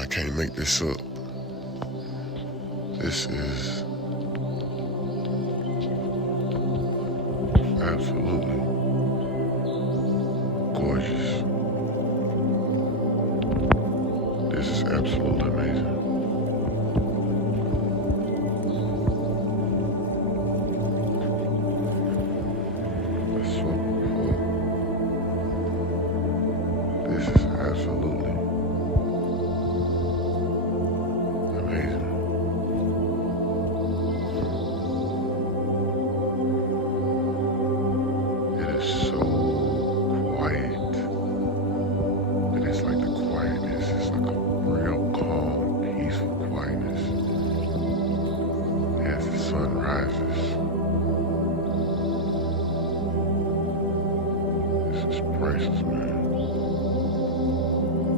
I can't make this up. This is absolutely gorgeous. This is absolutely amazing.